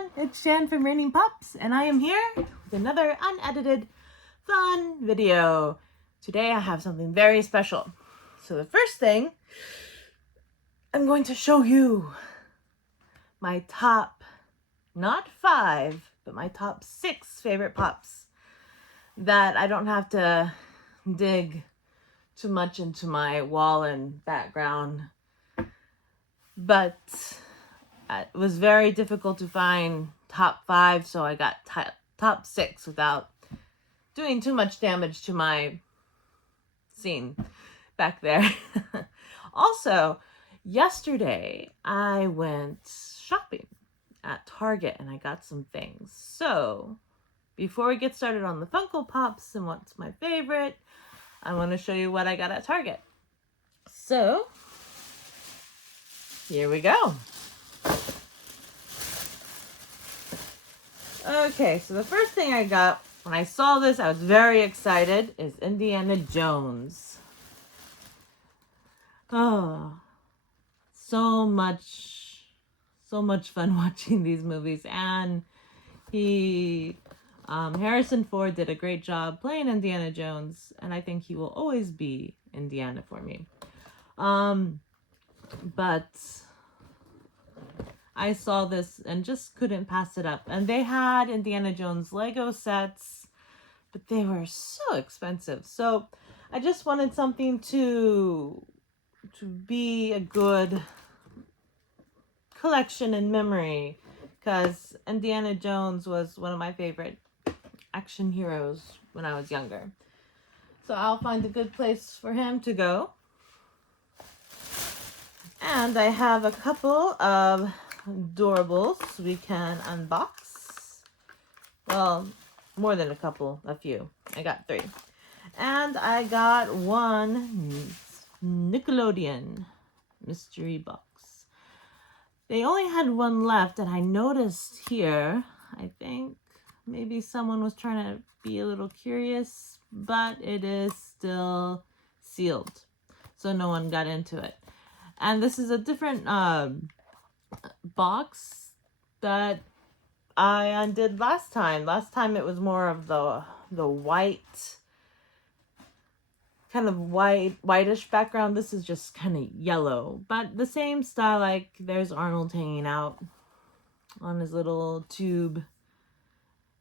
everyone, it's Jan from Raining Pops, and I am here with another unedited, fun video. Today I have something very special. So the first thing, I'm going to show you my top, not 5, but my top 6 favorite pops that I don't have to dig too much into my wall and background. But it was very difficult to find top 5, so I got top 6 without doing too much damage to my scene back there. Also, yesterday I went shopping at Target and I got some things. So, before we get started on the Funko Pops and what's my favorite, I want to show you what I got at Target. So, here we go. Okay, so the first thing I got when I saw this, I was very excited, is Indiana Jones. Oh, so much fun watching these movies. And Harrison Ford did a great job playing Indiana Jones, and I think he will always be Indiana for me. But I saw this and just couldn't pass it up. And they had Indiana Jones Lego sets, but they were so expensive. So I just wanted something to be a good collection in memory, because Indiana Jones was one of my favorite action heroes when I was younger. So I'll find a good place for him to go. And I have a couple of Doorables we can unbox. Well, more than a couple, a few. I got 3. And I got one Nickelodeon mystery box. They only had one left, and I noticed here, I think maybe someone was trying to be a little curious, but it is still sealed, so no one got into it. And this is a different box that I undid last time. Last time it was more of the white, kind of whitish background. This is just kind of yellow, but the same style. Like there's Arnold hanging out on his little tube,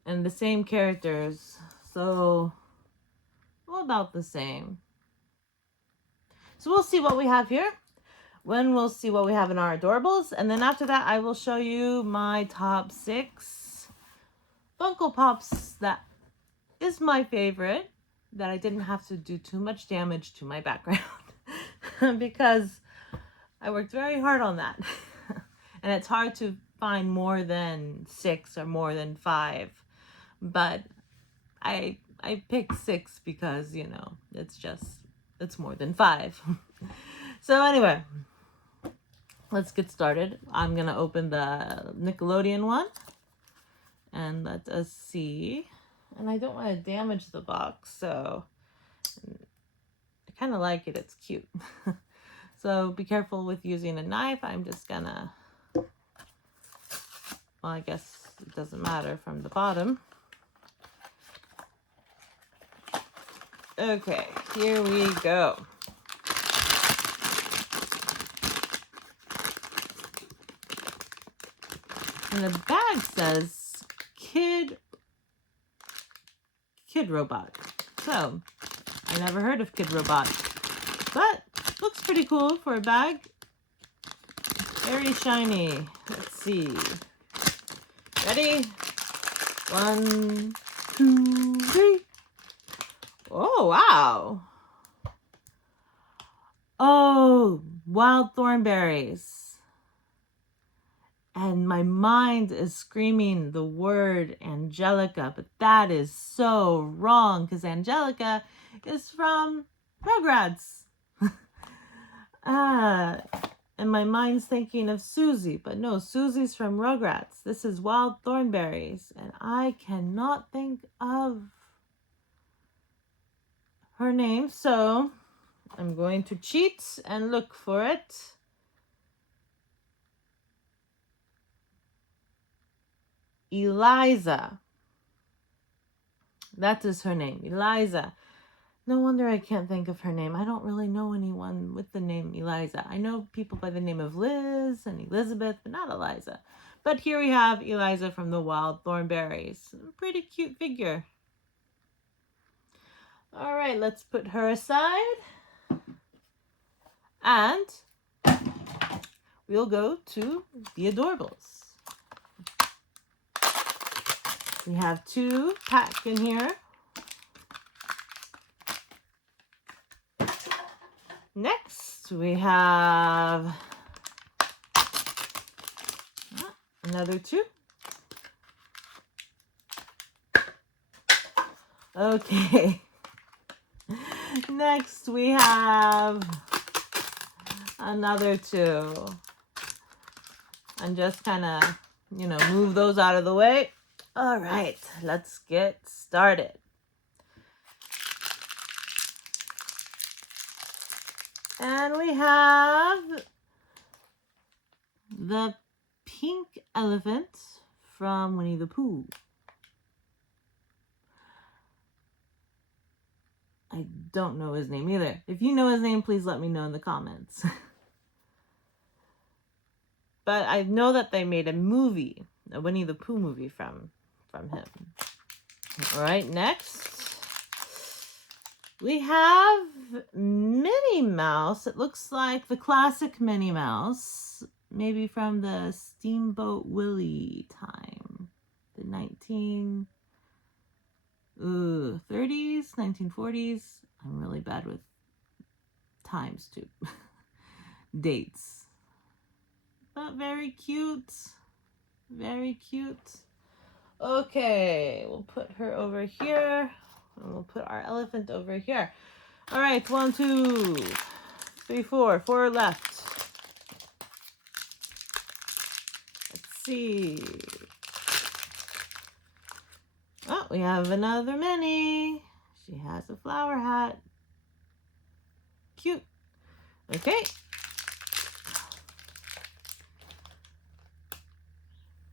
and the same characters, so all about the same. So we'll see what we have here when we'll see what we have in our Adorables, and then after that I will show you my top 6 Funko Pops that is my favorite, that I didn't have to do too much damage to my background because I worked very hard on that. And it's hard to find more than 6 or more than 5, but I picked 6 because, you know, it's more than 5. So anyway, let's get started. I'm gonna open the Nickelodeon one and let us see. And I don't want to damage the box, so I kind of like it. It's cute. So be careful with using a knife. I'm just gonna, well, I guess it doesn't matter from the bottom. Okay, here we go. And the bag says Kid Robot. So, I never heard of Kid Robot, but looks pretty cool for a bag. Very shiny. Let's see. Ready? 1, 2, 3. Oh, wow. Oh, wild thornberries. And my mind is screaming the word Angelica, but that is so wrong, because Angelica is from Rugrats. And my mind's thinking of Susie, but no, Susie's from Rugrats. This is wild thornberries, and I cannot think of her name, so I'm going to cheat and look for it. Eliza. That is her name, Eliza. No wonder I can't think of her name. I don't really know anyone with the name Eliza. I know people by the name of Liz and Elizabeth, but not Eliza. But here we have Eliza from the Wild Thornberrys. Pretty cute figure. All right, let's put her aside. And we'll go to the Adorables. We have 2 packed in here. Next, we have another 2. Okay. Next, we have another 2. And just kind of, move those out of the way. All right, let's get started. And we have the pink elephant from Winnie the Pooh. I don't know his name either. If you know his name, please let me know in the comments. But I know that they made a movie, a Winnie the Pooh movie from him. All right, next. We have Minnie Mouse. It looks like the classic Minnie Mouse, maybe from the Steamboat Willie time, the 1930s, 1940s. I'm really bad with times too, dates. But very cute, very cute. Okay, we'll put her over here. And we'll put our elephant over here. All right, 1, 2, 3, 4. 4 left. Let's see. Oh, we have another Minnie. She has a flower hat. Cute. Okay.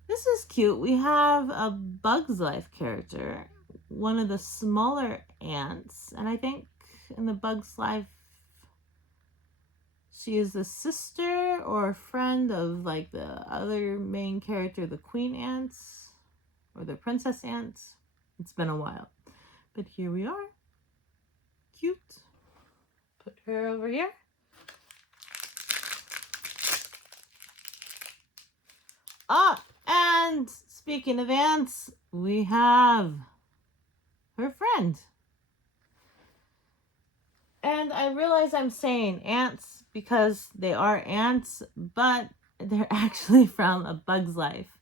This is cute. We have a Bugs Life character, one of the smaller ants, and I think in the Bugs Life she is the sister or friend of like the other main character, the queen ants or the princess ants. It's been a while, but here we are. Cute. Put her over here. And speaking of ants, we have her friend. And I realize I'm saying ants because they are ants, but they're actually from A Bug's Life.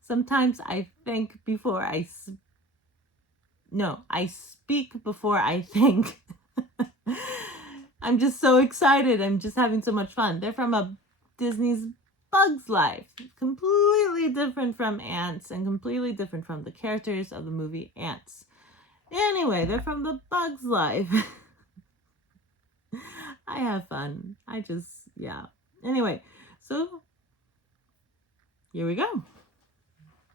Sometimes I think before I speak before I think. I'm just so excited. I'm just having so much fun. They're from Disney's Bug's Life. Completely different from ants and completely different from the characters of the movie Ants. Anyway, they're from the Bug's Life. I have fun. Anyway, so here we go.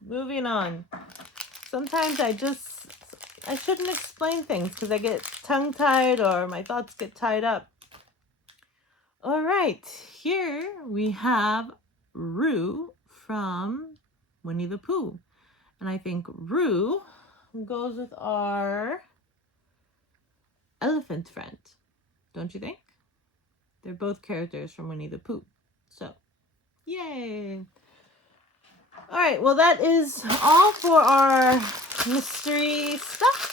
Moving on. Sometimes I shouldn't explain things because I get tongue-tied or my thoughts get tied up. All right, here we have Roo from Winnie the Pooh. And I think Roo goes with our elephant friend. Don't you think? They're both characters from Winnie the Pooh. So, yay! All right, well, that is all for our mystery stuff.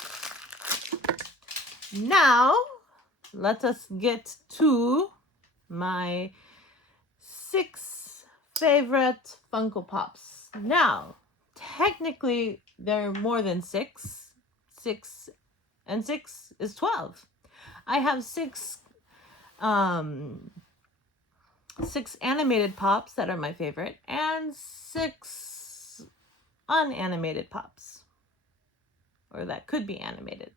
Now, let us get to my 6 favorite Funko Pops. Now, technically, there are more than 6. 6 and 6 is 12. I have 6 animated Pops that are my favorite, and 6 unanimated Pops, or that could be animated.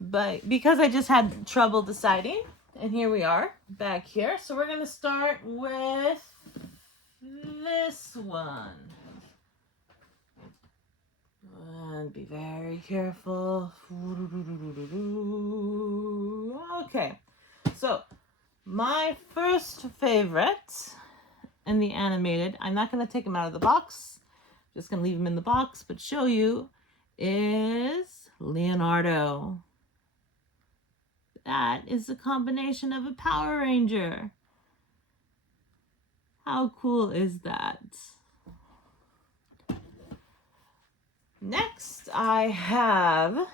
But because I just had trouble deciding, and here we are back here, so we're going to start with this one. And be very careful. Okay, so my first favorite in the animated, I'm not going to take him out of the box, just going to leave him in the box, but show you, is Leonardo. That is a combination of a Power Ranger. How cool is that? Next, I have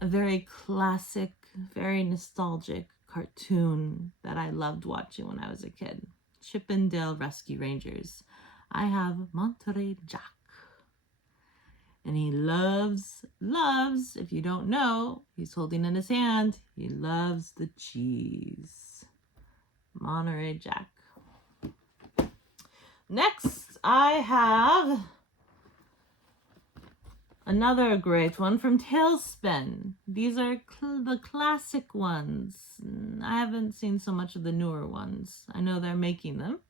a very classic, very nostalgic cartoon that I loved watching when I was a kid. Chip and Dale Rescue Rangers. I have Monterey Jack. And he loves, if you don't know, he's holding in his hand, he loves the cheese. Monterey Jack. Next, I have another great one from TaleSpin. These are the classic ones. I haven't seen so much of the newer ones. I know they're making them.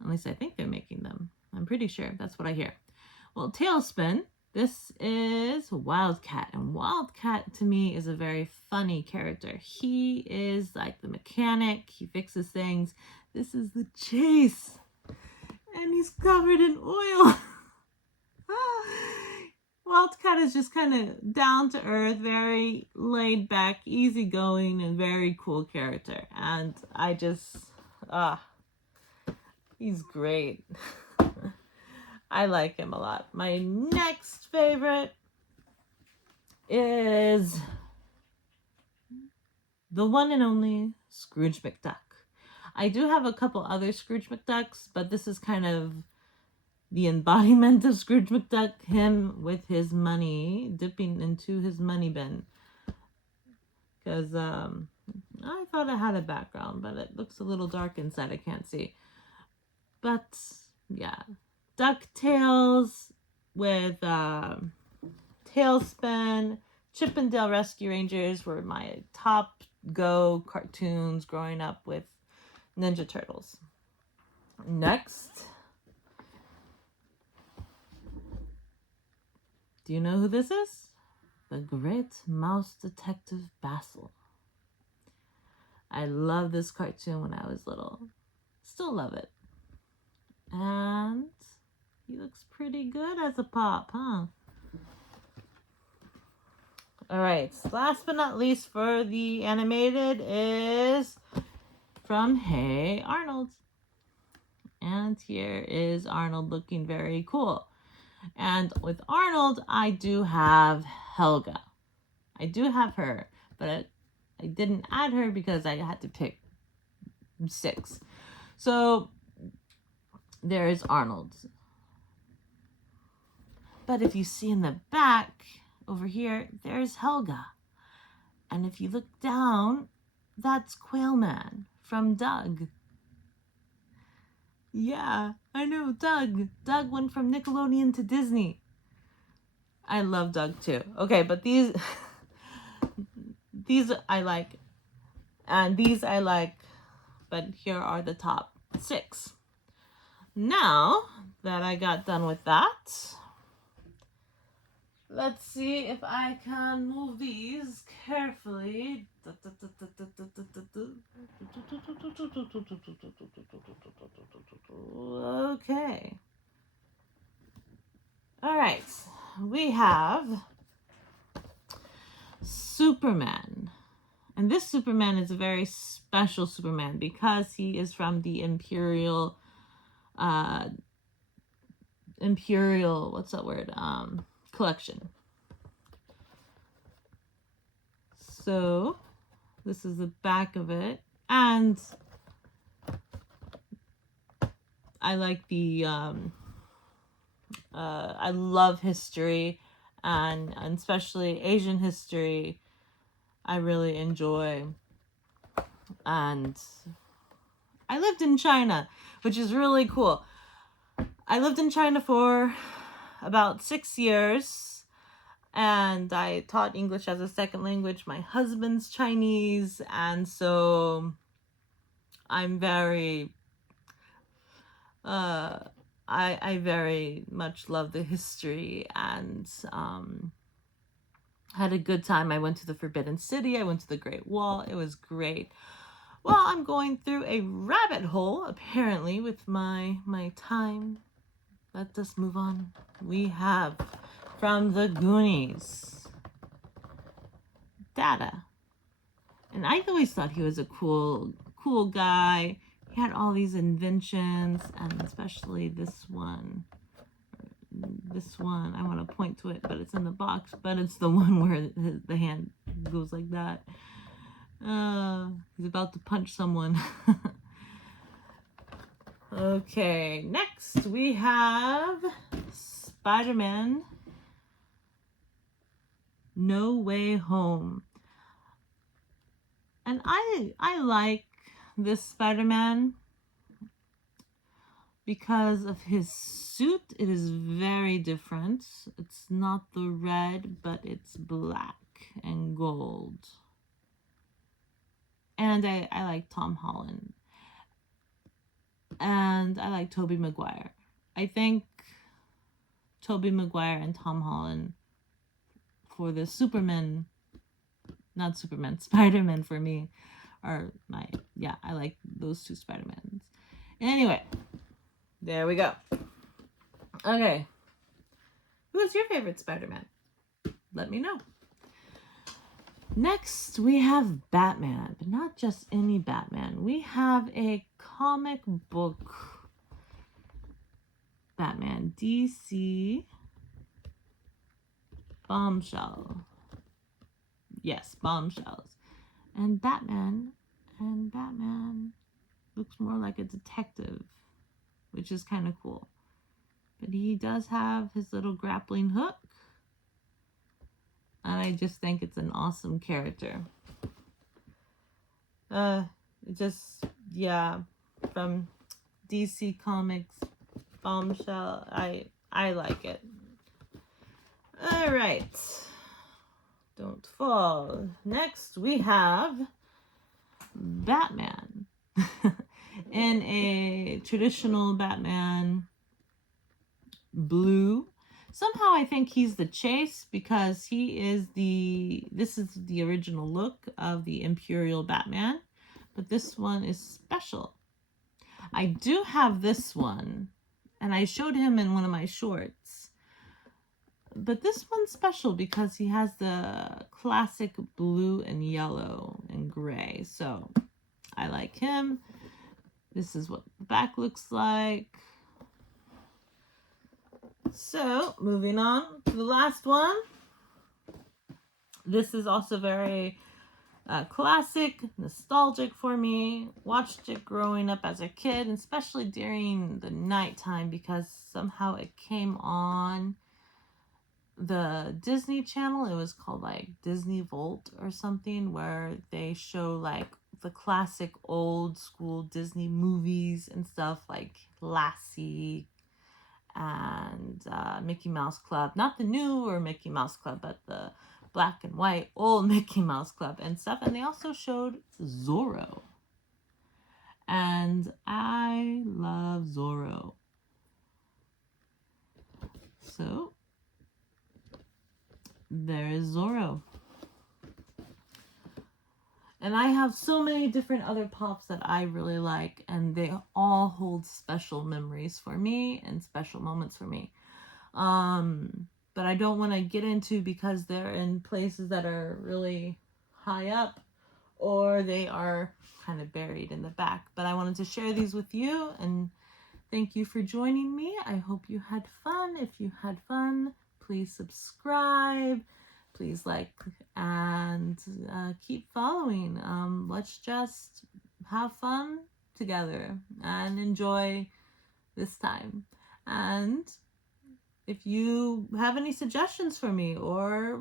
At least I think they're making them. I'm pretty sure. That's what I hear. Well, TaleSpin, this is Wildcat. And Wildcat, to me, is a very funny character. He is like the mechanic. He fixes things. This is the Chase. And he's covered in oil. Wildcat is just kind of down to earth, very laid back, easygoing, and very cool character. And I just, he's great. I like him a lot. My next favorite is the one and only Scrooge McDuck. I do have a couple other Scrooge McDucks, but this is kind of the embodiment of Scrooge McDuck, him with his money, dipping into his money bin. Because I thought it had a background, but it looks a little dark inside, I can't see. But yeah, DuckTales with TaleSpin, Chip and Dale Rescue Rangers were my top go cartoons growing up with Ninja Turtles. Next, do you know who this is? The Great Mouse Detective Basil. I loved this cartoon when I was little. Still love it. And he looks pretty good as a pop, huh? Alright, last but not least for the animated is from Hey Arnold. And here is Arnold looking very cool. And with Arnold, I do have Helga. I do have her, but I didn't add her because I had to pick 6. So there is Arnold. But if you see in the back over here, there's Helga. And if you look down, that's Quailman from Doug. Yeah, I know, Doug. Doug went from Nickelodeon to Disney. I love Doug too. Okay, but these I like. And these I like. But here are the top 6. Now that I got done with that, let's see if I can move these carefully. Okay. All right. We have Superman. And this Superman is a very special Superman because he is from the Imperial, what's that word? Collection. So this is the back of it, and I like the I love history, and especially Asian history. I really enjoy. And I lived in China, which is really cool. I lived in China for about 6 years, and I taught English as a second language. My husband's Chinese, and so I'm very I very much love the history and had a good time. I went to the Forbidden City. I went to the Great Wall. It was great. Well, I'm going through a rabbit hole, apparently, with my time. Let us move on. We have from the Goonies, Data. And I always thought he was a cool guy. He had all these inventions, and especially this one. I want to point to it, but it's in the box. But it's the one where the hand goes like that. He's about to punch someone. Okay, next we have Spider-Man No Way Home. And I like this Spider-Man because of his suit. It is very different. It's not the red, but it's black and gold. And I like Tom Holland. And I like Tobey Maguire. I think Tobey Maguire and Tom Holland for the Spider-Man for me are I like those two Spider-Mans. Anyway, there we go. Okay. Who's your favorite Spider-Man? Let me know. Next, we have Batman, but not just any Batman. We have a comic book Batman, DC Bombshell. Yes, Bombshells. And Batman looks more like a detective, which is kind of cool. But he does have his little grappling hook. And I just think it's an awesome character. From DC Comics Bombshell, I like it. All right. Don't fall. Next, we have Batman in a traditional Batman blue. Somehow I think he's the Chase because this is the original look of the Imperial Batman, but this one is special. I do have this one, and I showed him in one of my shorts. But this one's special because he has the classic blue and yellow and gray. So I like him. This is what the back looks like. So moving on to the last one. This is also very classic, nostalgic for me. Watched it growing up as a kid, and especially during the nighttime because somehow it came on the Disney Channel. It was called like Disney Volt or something, where they show like the classic old school Disney movies and stuff like Lassie and Mickey Mouse Club. Not the newer Mickey Mouse Club, but the black and white old Mickey Mouse Club and stuff. And they also showed Zorro. And I love Zorro. So there is Zorro. And I have so many different other pops that I really like, and they all hold special memories for me and special moments for me. But I don't want to get into because they're in places that are really high up or they are kind of buried in the back. But I wanted to share these with you, and thank you for joining me. I hope you had fun. If you had fun, please subscribe. Please like and keep following. Let's just have fun together and enjoy this time. And if you have any suggestions for me or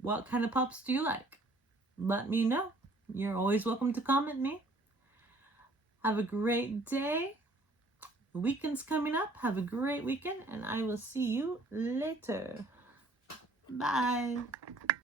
what kind of pups do you like, let me know. You're always welcome to comment me. Have a great day. The weekend's coming up. Have a great weekend, and I will see you later. Bye.